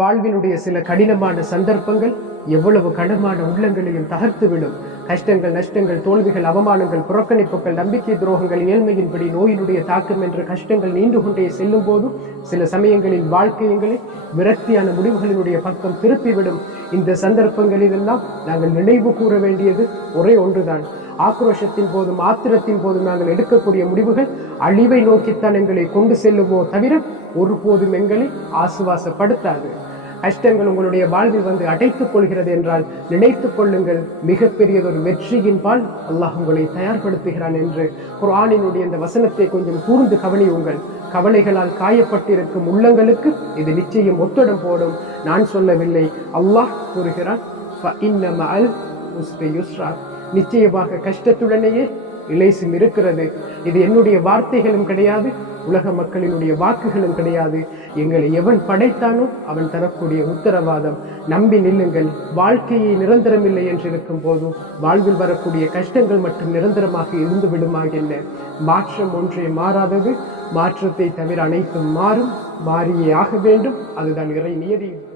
வாழ்வினுடைய சில கடினமான சந்தர்ப்பங்கள் எவ்வளவு கனமான உள்ளங்களையும் தகர்த்துவிடும். கஷ்டங்கள் நஷ்டங்கள் தோல்விகள் அவமானங்கள் புறக்கணிப்புகள் நம்பிக்கை துரோகங்கள் ஏழ்மையின்படி நோயினுடைய தாக்கம் என்ற கஷ்டங்கள் நீண்டு கொண்டே செல்லும் போதும் சில சமயங்களில் வாழ்க்கையங்களை விரக்தியான முடிவுகளினுடைய பக்கம் திருப்பிவிடும். இந்த சந்தர்ப்பங்களிலெல்லாம் நாங்கள் நினைவு கூற வேண்டியது ஒரே ஒன்றுதான். ஆக்ரோஷத்தின் போதும் ஆத்திரத்தின் போதும் நாங்கள் எடுக்கக்கூடிய முடிவுகள் அழிவை நோக்கித்தான் எங்களை கொண்டு செல்லுமோ தவிர ஒருபோதும் எங்களை ஆசுவாசப்படுத்தாது. கஷ்டங்கள் உங்களுடைய வாழ்வில் வந்து அடைத்துக் கொள்கிறது என்றால் நினைத்துக் கொள்ளுங்கள். மிகப்பெரியதொரு வெற்றியின் பால் அல்லாஹ் உங்களை தயார்படுத்துகிறான் என்று குர்ஆனினுடைய இந்த வசனத்தை கொஞ்சம் கூர்ந்து கவனியுங்கள். கவலைகளால் காயப்பட்டிருக்கும் உள்ளங்களுக்கு இது நிச்சயம் ஒத்தடம் போடும். நான் சொல்லவில்லை. அல்லாஹ் கூறுகிறான் நிச்சயமாக கஷ்டத்துடனேயே இலேசும் இருக்கிறது. இது என்னுடைய வார்த்தைகளும் கிடையாது உலக மக்களினுடைய வாக்குகளும் கிடையாது. எங்களை எவன் படைத்தானோ அவன் தரக்கூடிய உத்தரவாதம். நம்பி நில்லுங்கள் வாழ்க்கையை நிரந்தரமில்லை என்று இருக்கும் போதும் வாழ்வில் வரக்கூடிய கஷ்டங்கள் மட்டும் நிரந்தரமாக இருந்து விடுமாக என்ன? மாற்றம் ஒன்றே மாறாதது மாற்றத்தை தவிர அனைத்தும் மாறும். மாறியே ஆக வேண்டும் அதுதான் இறை நியதியும்